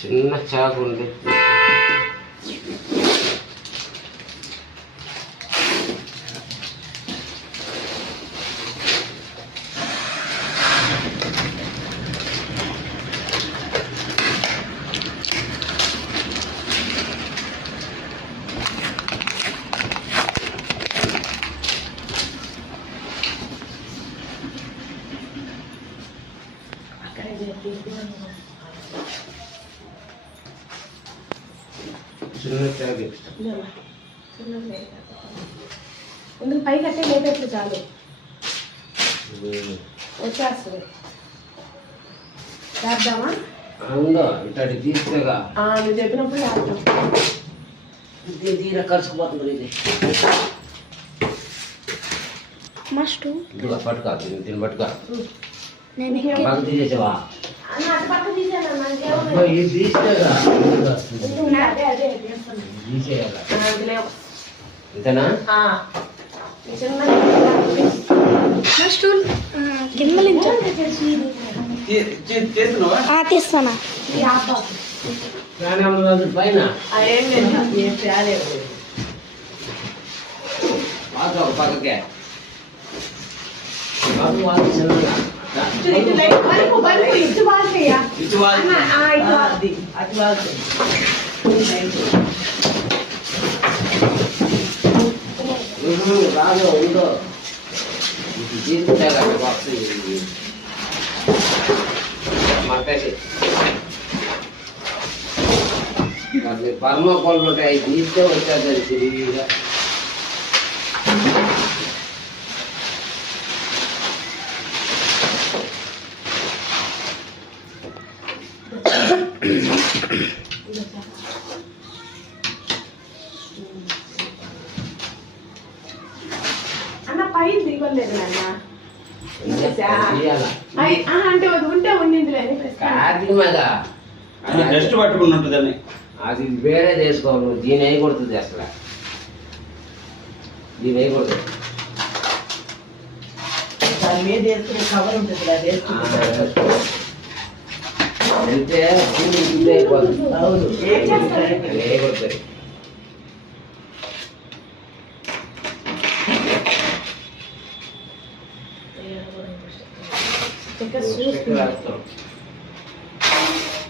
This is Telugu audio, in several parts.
చిన్న చాకు ఉంది. చిన్న చాకు ఎందుకు పై కట్టే లేపెట్లు చాలు వచ్చేస్తుంది. చేద్దామా? ఉందో ఇట్లాంటి తీసుకుగా నువ్వు చెప్పినప్పుడు చేద్దాం. తీర కలుసుకుపోతుంది. ఇది మస్ట్ ఇదిగా పట్టుకా, దీన్ని పట్టుకా. నేను బాగా తీసేసావా? అటు పక్క తీసాను. ఇది తీసేగా అదే తీసేయాల. ఇంతనా? మస్ట్ గిమ్మలించు. తీస్తానా? పైన ఏం ఒక పక్కకే బాబు చిన్నగా రాదు ఉందో ఇది తీసుకుంటా కదా బాక్స్ మక్కకి పర్మకోళ్ళు ఉంటాయి. అవి తీస్తే వచ్చేది తిరిగిగా. అన్న పై దిగలేదు నాన్న. అంటే ఉంటే ఉండింది కార్తీకమేగా జస్ట్ పట్టుకున్నట్టుందని అది వేరే చేసుకోవాలి. దీని వేయకూడదు అసలు. దీని వేయకూడదు. కవర్ ఉంటుంది అంటే అయిపోతుంది. వేయకూడదు.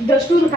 దస్తూరు